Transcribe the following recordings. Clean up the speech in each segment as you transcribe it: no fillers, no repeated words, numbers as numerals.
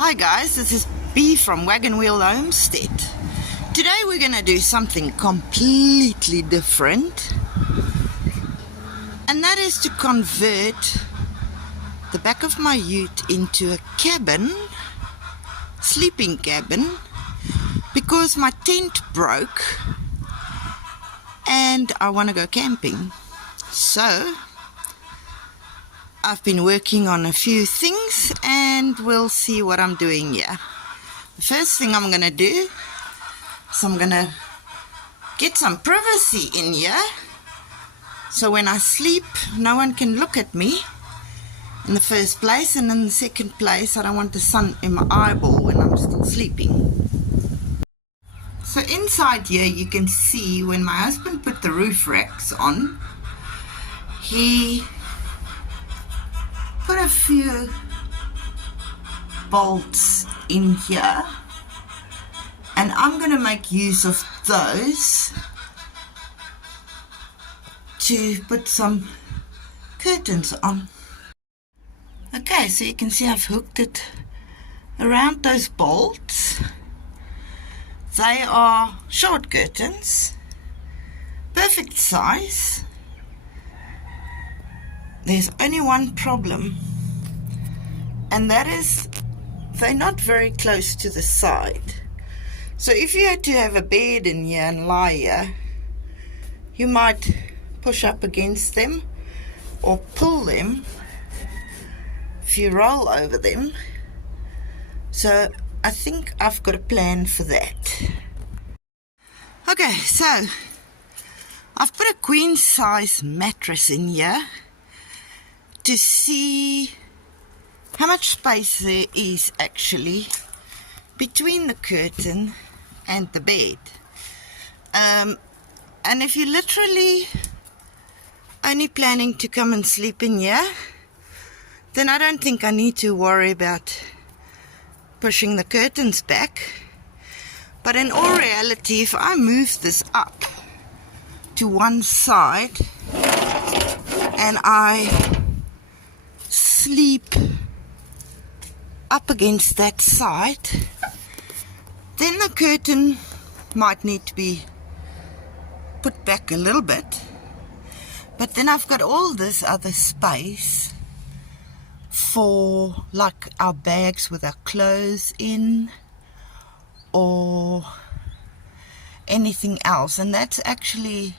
Hi guys, this is B from Wagon Wheel Homestead. Today we're going to do something completely different, and that is to convert the back of my ute into a cabin, sleeping cabin, because my tent broke and I want to go camping. So I've been working on a few things and we'll see what I'm doing here. The first thing I'm going to do is I'm going to get some privacy in here, so when I sleep no one can look at me in the first place, and in the second place I don't want the sun in my eyeball when I'm still sleeping. So inside here you can see when my husband put the roof racks on, he put a few bolts in here, and I'm going to make use of those to put some curtains on. Okay, so you can see I've hooked it around those bolts. They are short curtains, perfect size. There's only one problem, and that is they're not very close to the side. So if you had to have a bed in here and lie here, you might push up against them or pull them if you roll over them. So I think I've got a plan for that. Okay, so I've put a queen size mattress in here to see how much space there is actually between the curtain and the bed. And if you're literally only planning to come and sleep in here, then I don't think I need to worry about pushing the curtains back. But in all reality, if I move this up to one side and I sleep up against that side, then the curtain might need to be put back a little bit, but then I've got all this other space for like our bags with our clothes in or anything else, and that's actually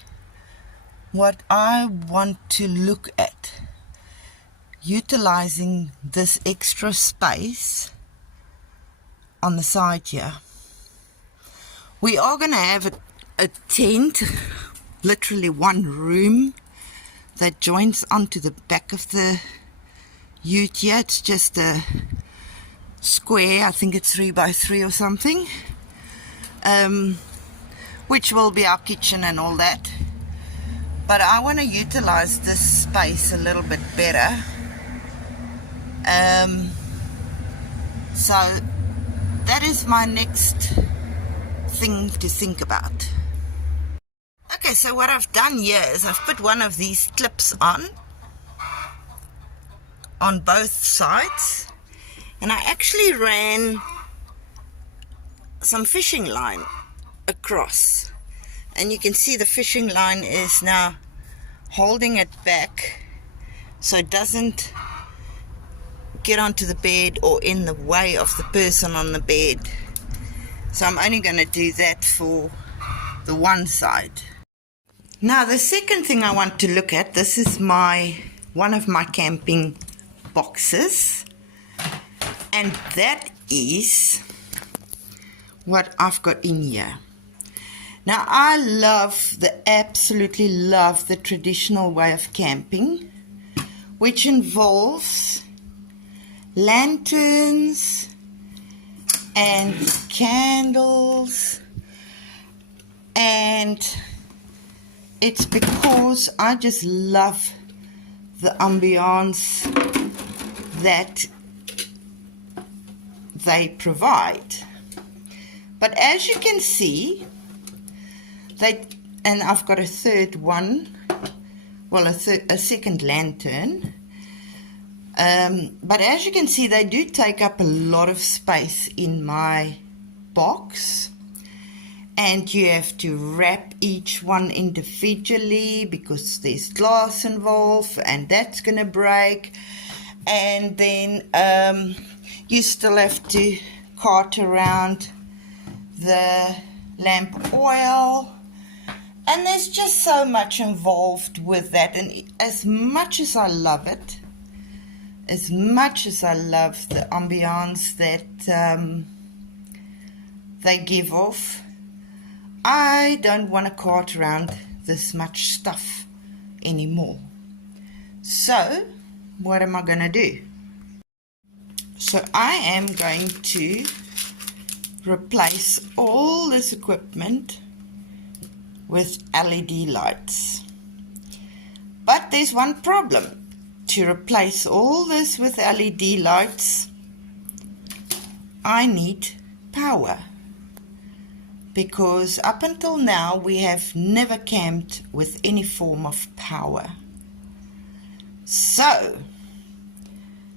what I want to look at, utilizing this extra space on the side here. We are going to have a tent, literally one room that joins onto the back of the ute here. It's just a square, I think it's 3x3 or something, which will be our kitchen and all that. But I want to utilize this space a little bit better. So that is my next thing to think about. Okay, so what I've done here is I've put one of these clips on both sides, and I actually ran some fishing line across, and you can see the fishing line is now holding it back so it doesn't get onto the bed or in the way of the person on the bed. So I'm only going to do that for the one side. Now the second thing I want to look at, this is one of my camping boxes, and that is what I've got in here. Now I absolutely love the traditional way of camping, which involves lanterns and candles, and it's because I just love the ambiance that they provide. But as you can see, and I've got a third one, well, a second lantern. But as you can see, they do take up a lot of space in my box. And you have to wrap each one individually because there's glass involved and that's going to break. And then you still have to cart around the lamp oil. And there's just so much involved with that. And as much as I love it, as much as I love the ambiance that they give off, I don't want to cart around this much stuff anymore. So, what am I going to do? So, I am going to replace all this equipment with LED lights. But there's one problem. To replace all this with LED lights, I need power. Because up until now we have never camped with any form of power. So,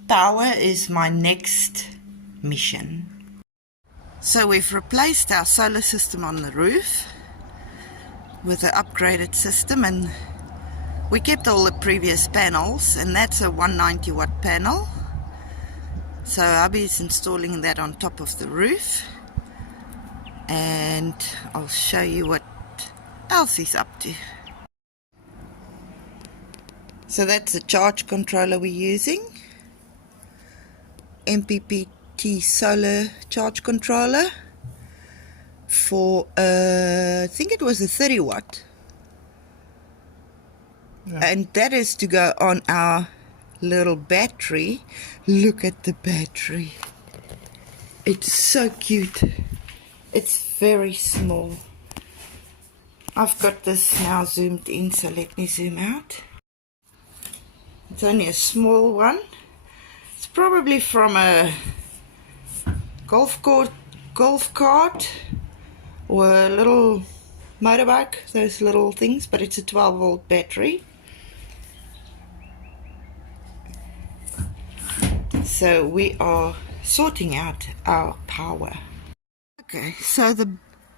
power is my next mission. So we've replaced our solar system on the roof with an upgraded system, and we kept all the previous panels, and that's a 190 watt panel. So Abby is installing that on top of the roof. And I'll show you what else he's up to. So that's the charge controller we're using. MPPT solar charge controller for I think it was a 30 watt. Yeah. And that is to go on our little battery. Look at the battery. It's so cute. It's very small. I've got this now zoomed in, so let me zoom out. It's only a small one. It's probably from a golf cart or a little motorbike, those little things, but it's a 12-volt battery. So we are sorting out our power. Okay, so the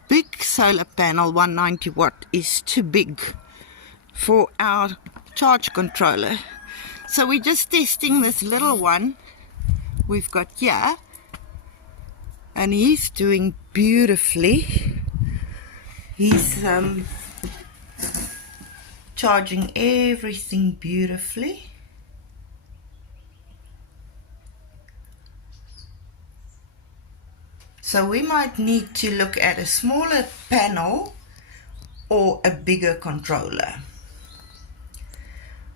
big solar panel, 190 watt, is too big for our charge controller. So we're just testing this little one we've got here. And he's doing beautifully. He's charging everything beautifully. So we might need to look at a smaller panel or a bigger controller.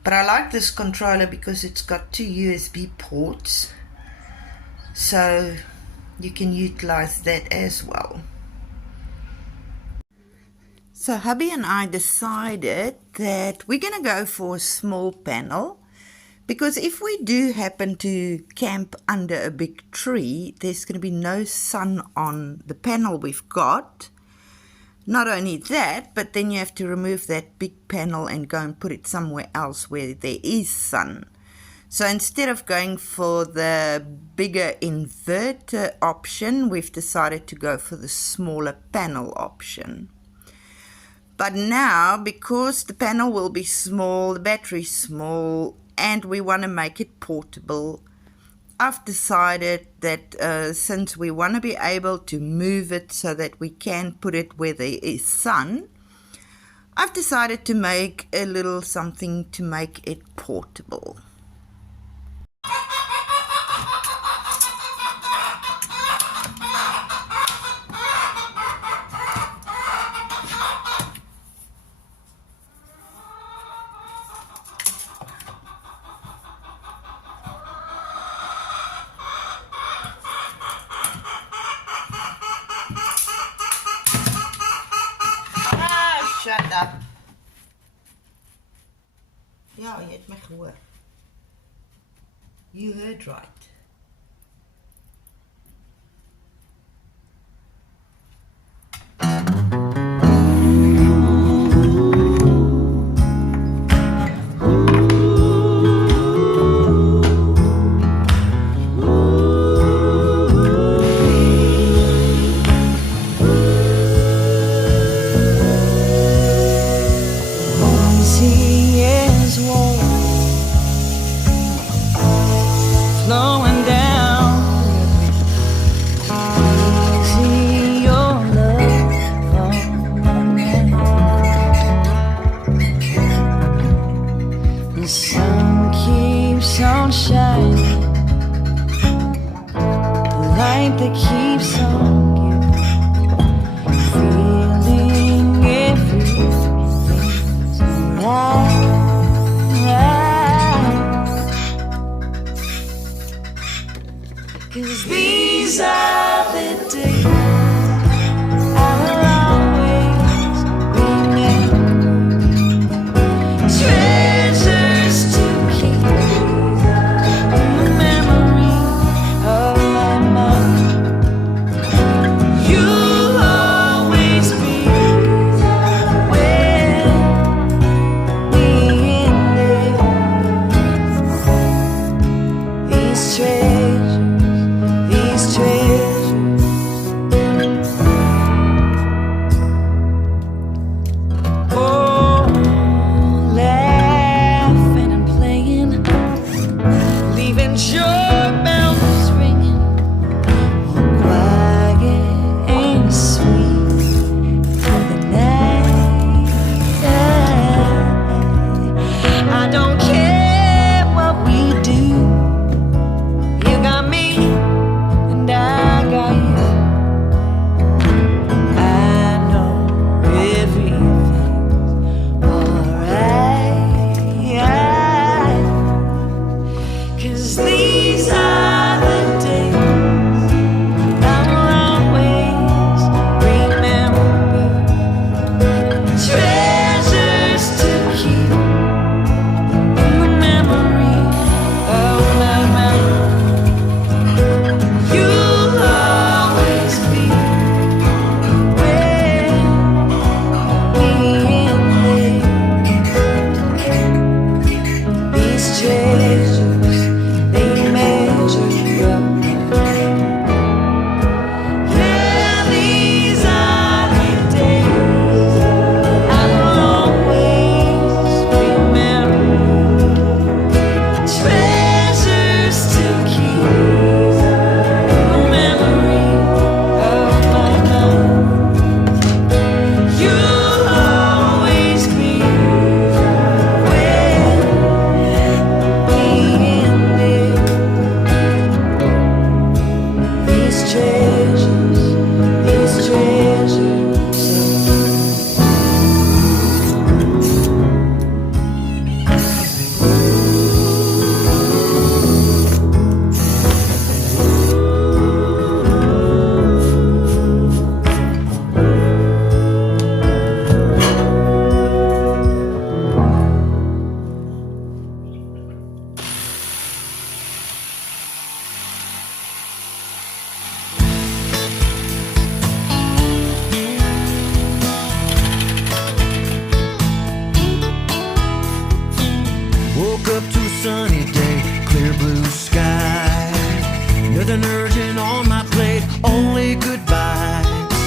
But I like this controller because it's got 2 USB ports. So you can utilize that as well. So hubby and I decided that we're going to go for a small panel. Because if we do happen to camp under a big tree, there's going to be no sun on the panel we've got. Not only that, but then you have to remove that big panel and go and put it somewhere else where there is sun. So instead of going for the bigger inverter option, we've decided to go for the smaller panel option. But now, because the panel will be small, the battery's small, and we want to make it portable, I've decided that since we want to be able to move it so that we can put it where there is sun, I've decided to make a little something to make it portable. Shut up. Ja, je hebt me gehoord. You heard right. strength that keeps on giving, feeling everything's alright. 'Cause these are the days I will always remember, treasures to keep in the memory of my mother. You'll always be with me in there. These treasures. Oh, laughing and playing, leaving joy bells ringing, all quiet and sweet for the night. I don't care what we do. You got me and I got you. I know everything's alright. 'Cause these are the days I will always remember, treasures to keep in the memory of my mother. You'll always be with me in there. These treasures, they measure up. Yeah, these are the days I will always remember, treasures to keep in the memory of my mother. You'll always be with me in there. These treasures. Woke up to a sunny day, clear blue sky. Nothing urgent on my plate, only good vibes.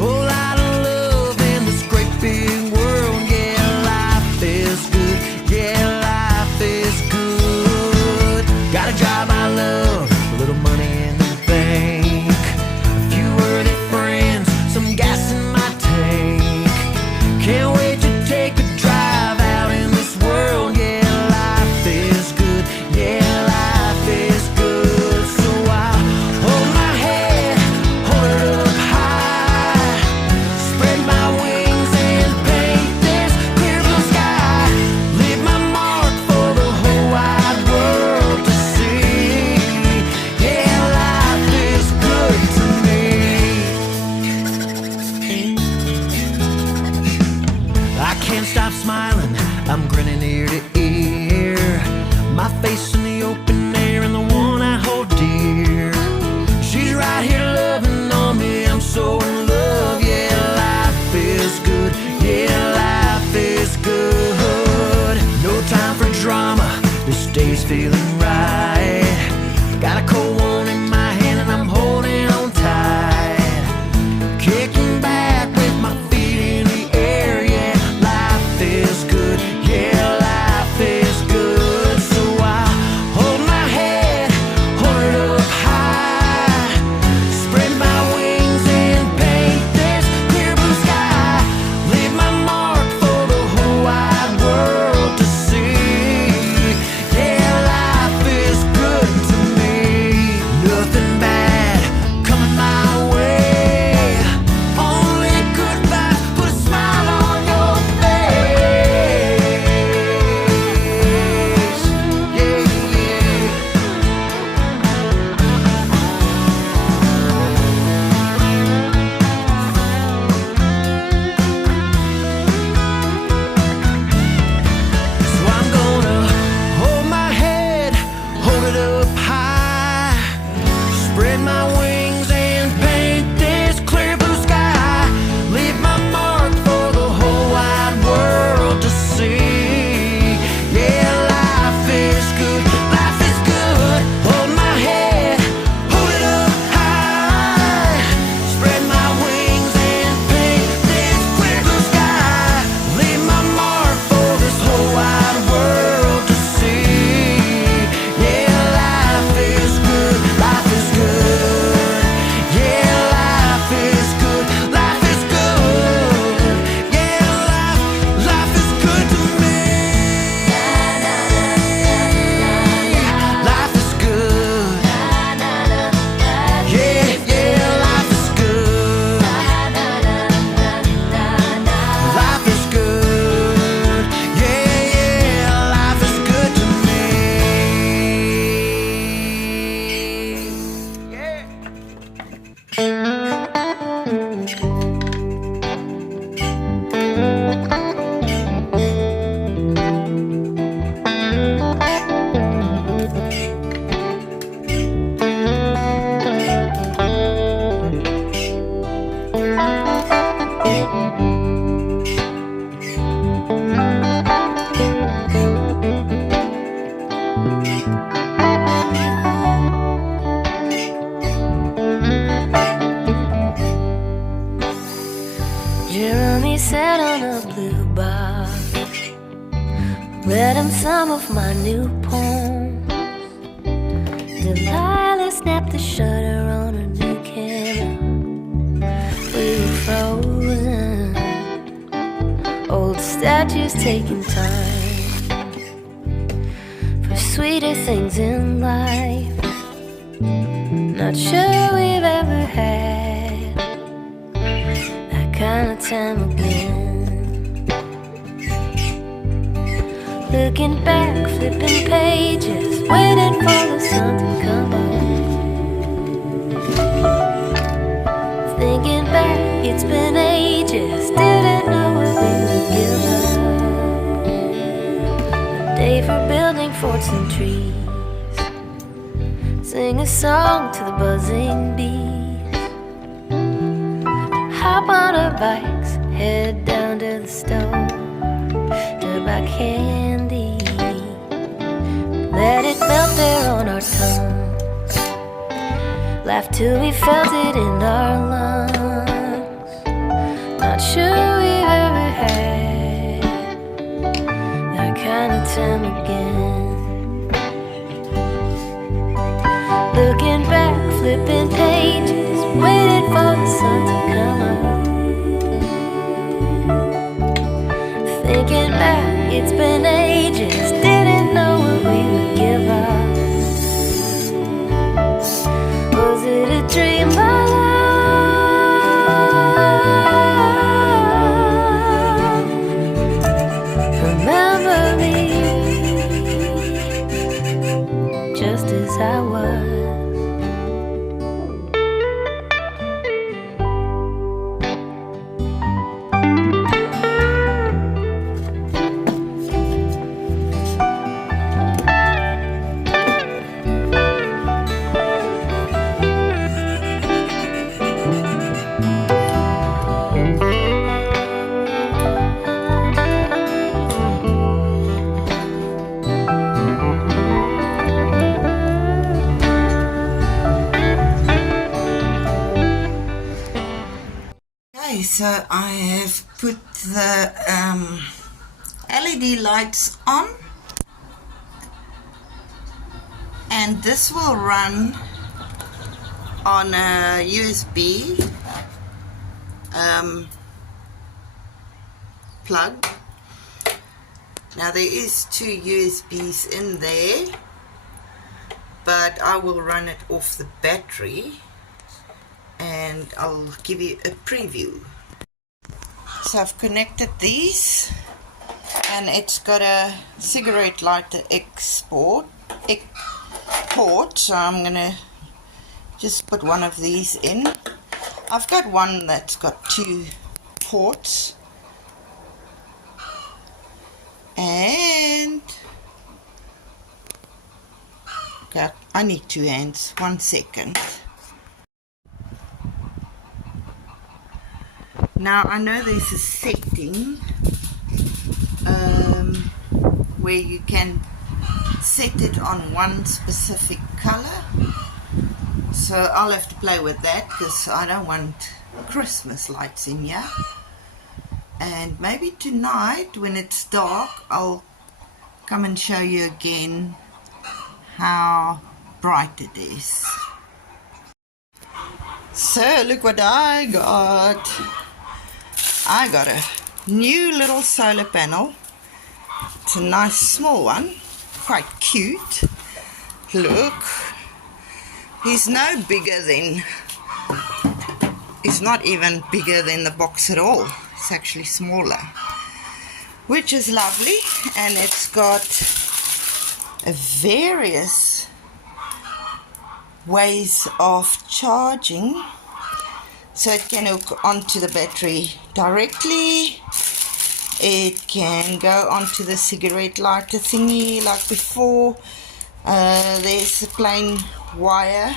Whole lot of love in this great big world. Yeah, life is good. Yeah, life is good. Got a job I love, a little money in the bank, a few worthy friends, some gas in my tank. Can't wait to take a drive out in this world. Yeah, life is good. Yeah, life is good. So I some of my new poems. Delilah snapped the shutter on her new camera. We were frozen, old statues taking time for sweeter things in life. Not sure we've ever had that kind of time again. Looking back, flipping pages, waiting for the sun to come up. Thinking back, it's been ages, didn't know if we would give up. A day for building forts and trees, sing a song to the buzzing bees. Hop on our bikes, head down to the store to buy candy. Let it melt there on our tongues. Laugh till we felt it in our lungs. Not sure we've ever had that kind of time again. Looking back, flipping pages, waiting for the sun to come up. Thinking back, it's been ages, didn't know what we would give up. Was it a dream, my love? Remember me just as I was. Okay, so I have put the LED lights on, and this will run on a USB plug. Now there is 2 USBs in there, but I will run it off the battery and I'll give you a preview. So I've connected these, and it's got a cigarette lighter port, so I'm gonna just put one of these in. I've got one that's got 2 ports, and okay, I need 2 hands. 1 second. Now I know there's a setting where you can set it on one specific color, so I'll have to play with that because I don't want Christmas lights in here. And maybe tonight when it's dark I'll come and show you again how bright it is. So look what I got. I got a new little solar panel. It's a nice small one, quite cute. Look, he's no bigger than, he's not even bigger than the box at all. It's actually smaller, which is lovely, and it's got a various ways of charging. So it can hook onto the battery directly. It can go onto the cigarette lighter thingy like before. There's a plain wire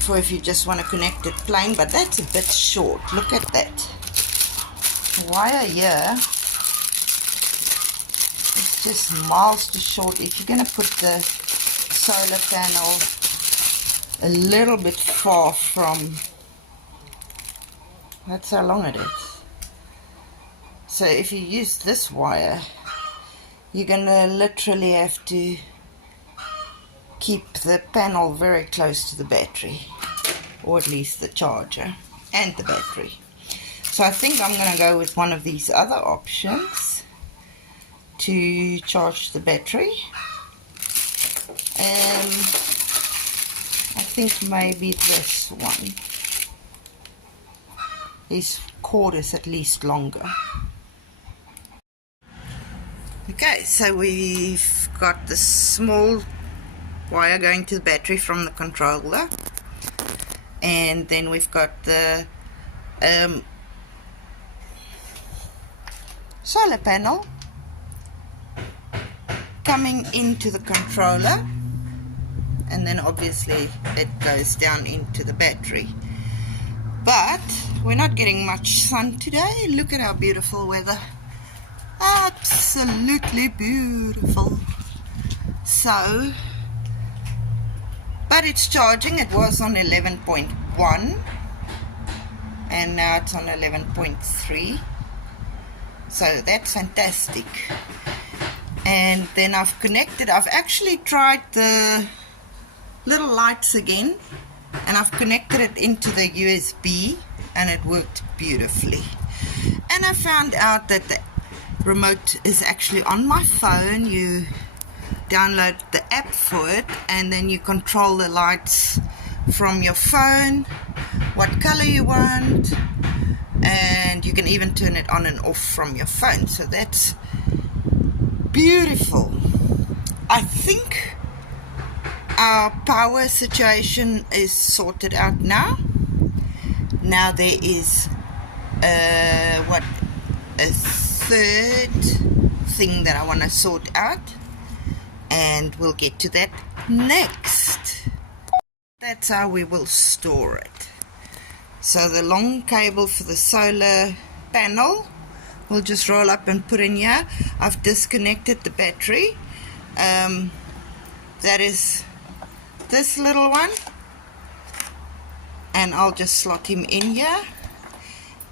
for if you just want to connect it plain, but that's a bit short. Look at that. The wire here is just miles too short. If you're going to put the solar panel a little bit far from, that's how long it is. So if you use this wire, you're gonna literally have to keep the panel very close to the battery, or at least the charger and the battery. So I think I'm gonna go with one of these other options to charge the battery. I think maybe this one. This cord is at least longer. Okay, so we've got the small wire going to the battery from the controller, and then we've got the solar panel coming into the controller, and then obviously it goes down into the battery. But we're not getting much sun today. Look at our beautiful weather. Absolutely beautiful. So, but it's charging. It was on 11.1 and now it's on 11.3. So that's fantastic. And then I've actually tried the little lights again, and I've connected it into the USB, and it worked beautifully. And I found out that the remote is actually on my phone. You download the app for it, and then you control the lights from your phone, what color you want, and you can even turn it on and off from your phone. So that's beautiful. I think our power situation is sorted out now. Now there is a third thing that I want to sort out, and we'll get to that next. That's how we will store it. So the long cable for the solar panel we'll just roll up and put in here. I've disconnected the battery. That is this little one, and I'll just slot him in here.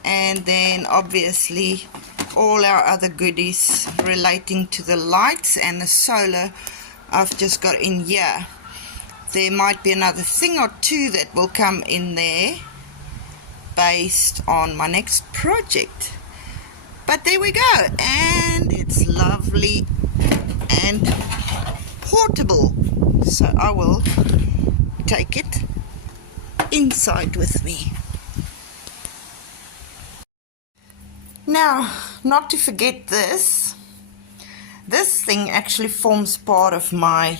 And then obviously all our other goodies relating to the lights and the solar I've just got in here. There might be another thing or two that will come in there based on my next project. But there we go, and it's lovely and portable. So I will take it inside with me. Now, not to forget this thing actually forms part of my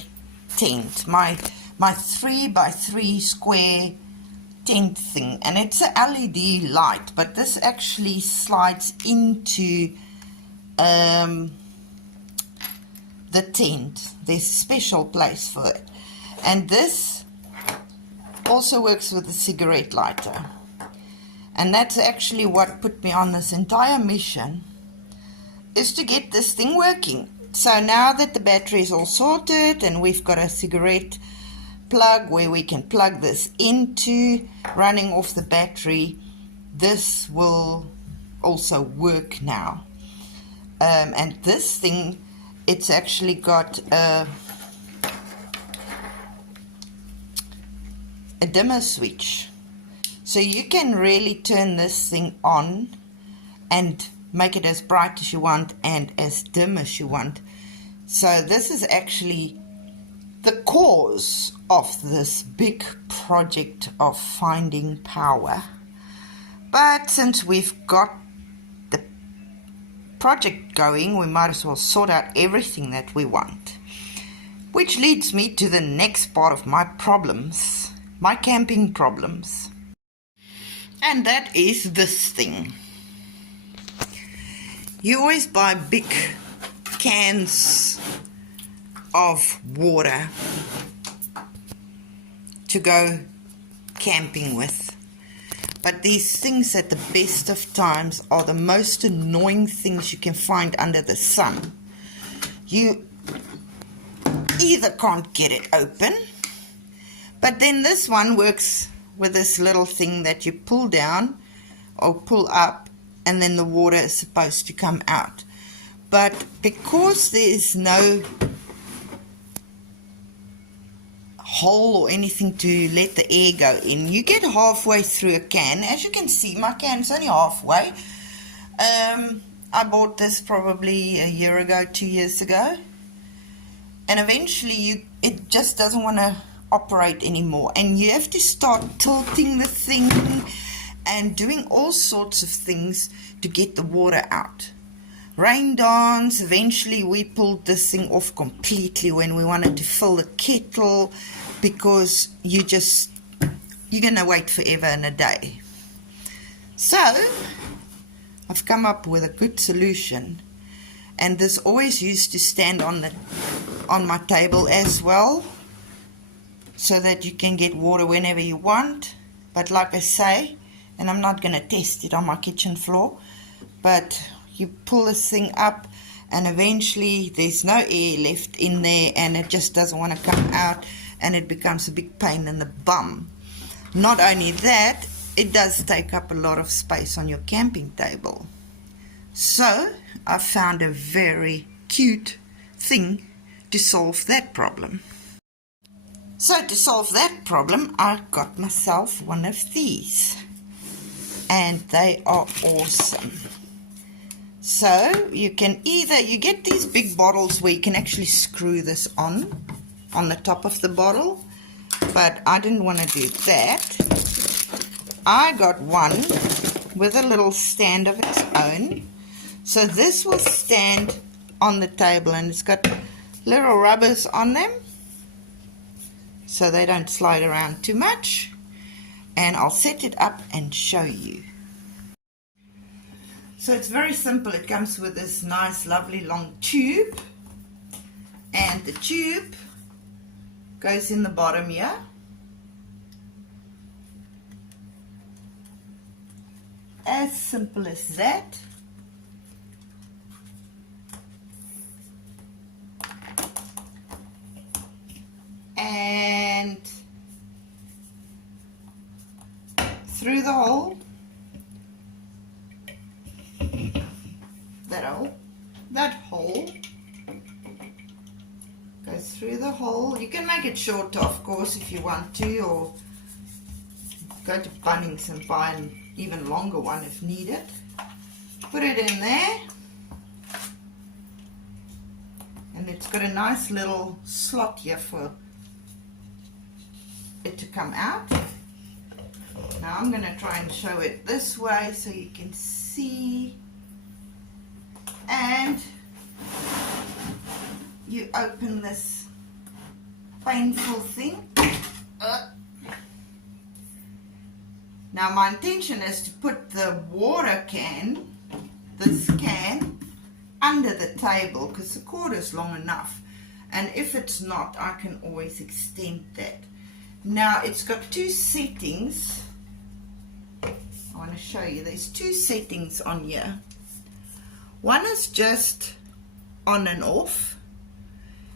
tent, my 3x3 square tent thing, and it's a LED light, but this actually slides into the tent. There's a special place for it, and this also works with a cigarette lighter. And that's actually what put me on this entire mission, is to get this thing working. So now that the battery is all sorted and we've got a cigarette plug where we can plug this into, running off the battery, this will also work now. And this thing, it's actually got a dimmer switch. So you can really turn this thing on and make it as bright as you want and as dim as you want. So this is actually the cause of this big project of finding power. But since we've got the project going, we might as well sort out everything that we want. Which leads me to the next part of my problems, my camping problems. And that is this thing. You always buy big cans of water to go camping with. But these things at the best of times are the most annoying things you can find under the sun. You either can't get it open, but then this one works with this little thing that you pull down or pull up, and then the water is supposed to come out. But because there is no hole or anything to let the air go in, you get halfway through a can. As you can see, my can's only halfway. I bought this probably a year ago, 2 years ago, and eventually it just doesn't want to operate anymore, and you have to start tilting the thing and doing all sorts of things to get the water out. Rain dance. Eventually we pulled this thing off completely when we wanted to fill the kettle, because you're gonna wait forever and a day. So I've come up with a good solution, and this always used to stand on my table as well, so that you can get water whenever you want. But like I say, and I'm not gonna test it on my kitchen floor, but you pull this thing up and eventually there's no air left in there, and it just doesn't want to come out, and it becomes a big pain in the bum. Not only that, it does take up a lot of space on your camping table. So I found a very cute thing to solve that problem. So to solve that problem, I got myself one of these, and they are awesome. So you can you get these big bottles where you can actually screw this on the top of the bottle, but I didn't want to do that. I got one with a little stand of its own. So this will stand on the table, and it's got little rubbers on them so they don't slide around too much. And I'll set it up and show you. So it's very simple. It comes with this nice lovely long tube, and the tube goes in the bottom here. As simple as that. And through the hole, that hole goes through the hole. You can make it shorter, of course, if you want to, or go to Bunnings and buy an even longer one if needed. Put it in there, and it's got a nice little slot here for it to come out. Now I'm going to try and show it this way so you can see. And you open this painful thing. Now my intention is to put the water can, this can, under the table, because the cord is long enough, and if it's not, I can always extend that. Now it's got two settings. I want to show you. There's two settings on here. One is just on and off,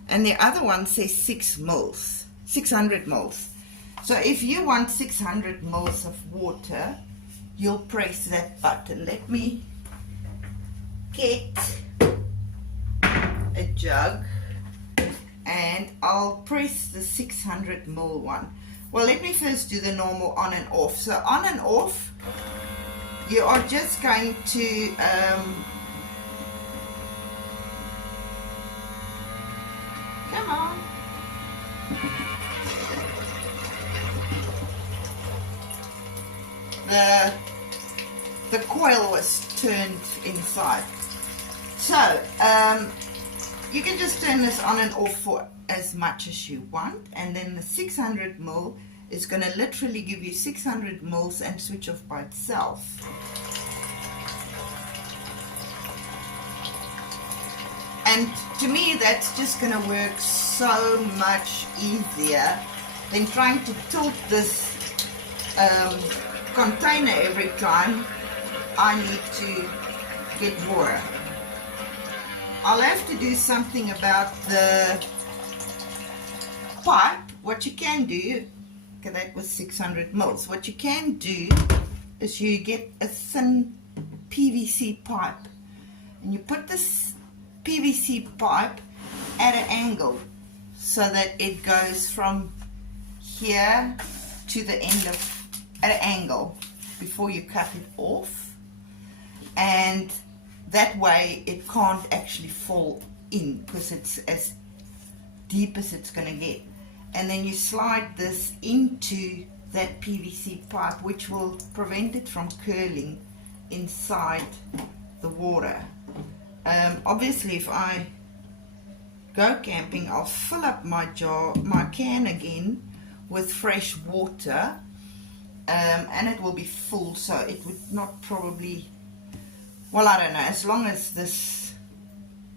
and the other one says 600 mils. So if you want 600 mils of water, you'll press that button. Let me get a jug, and I'll press the 600 mil one. Well, let me first do the normal on and off. So on and off, you are just going to come on. The coil was turned inside. So you can just turn this on and off for as much as you want, and then the 600 mil is going to literally give you 600 mils and switch off by itself. And to me, that's just going to work so much easier than trying to tilt this container every time I need to get water. I'll have to do something about the pipe. What you can do, okay, that was 600 mils. What you can do is you get a thin PVC pipe, and you put this PVC pipe at an angle so that it goes from here to the end of, at an angle before you cut it off, and that way it can't actually fall in because it's as deep as it's going to get. And then you slide this into that PVC pipe, which will prevent it from curling inside the water. Obviously if I go camping, I'll fill up my can again with fresh water, and it will be full, so it would not probably, well, I don't know, as long as this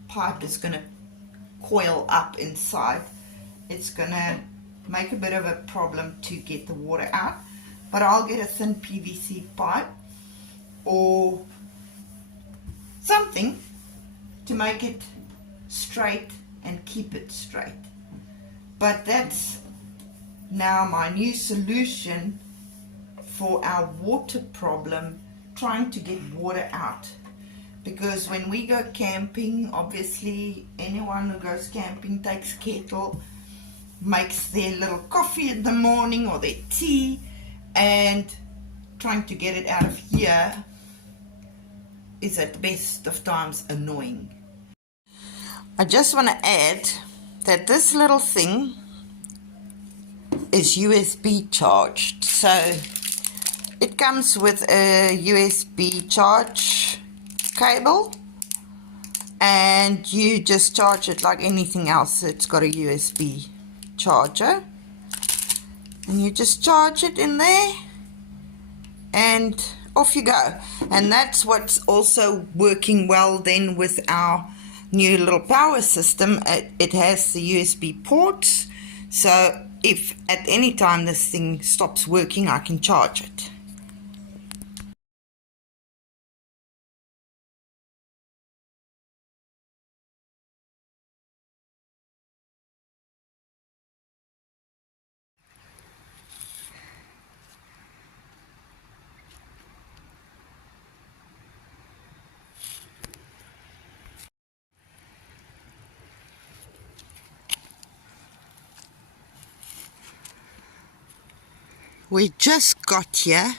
pipe is going to coil up inside, it's going to make a bit of a problem to get the water out. But I'll get a thin PVC pipe or something to make it straight and keep it straight. But that's now my new solution for our water problem, trying to get water out. Because when we go camping, obviously anyone who goes camping takes kettle, makes their little coffee in the morning or their tea, and trying to get it out of here is at the best of times annoying. I just want to add that this little thing is USB charged, so it comes with a USB charge cable, and you just charge it like anything else. It's got a USB charger, and you just charge it in there and off you go. And that's what's also working well then with our new little power system. It has the USB ports, so if at any time this thing stops working, I can charge it. We just got here.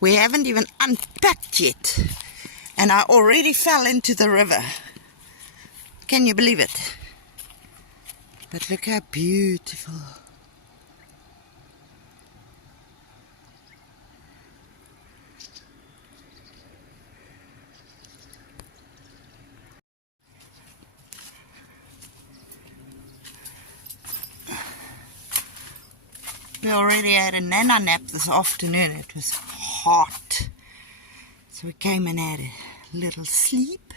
We haven't even unpacked yet, and I already fell into the river. Can you believe it? But look how beautiful. We already had a nana nap this afternoon. It was hot, so we came and had a little sleep,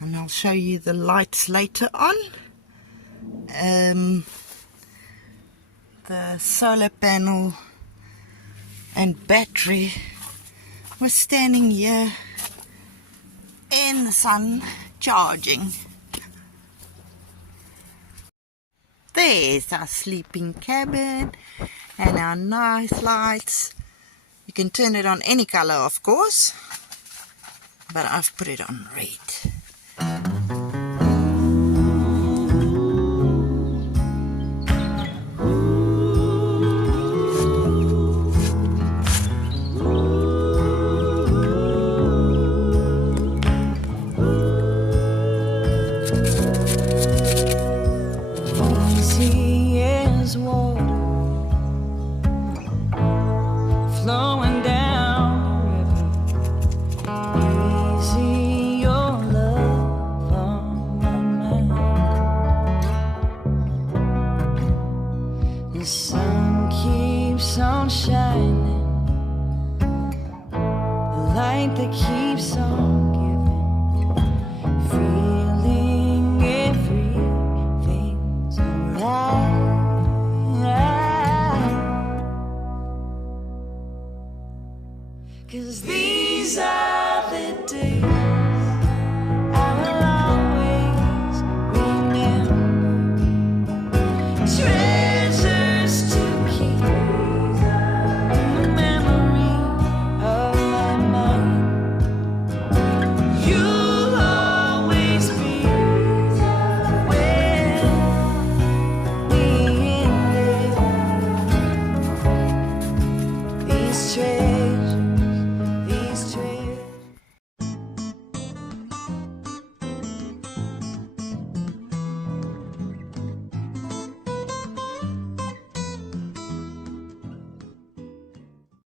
and I'll show you the lights later on. The solar panel and battery was standing here in the sun charging. There's our sleeping cabin and our nice lights. You can turn it on any color, of course, but I've put it on red. Flowing down the river, easy, your love on my mind. The sun keeps on shining, the light that keeps on giving, feeling everything's alright. 'Cause these are the days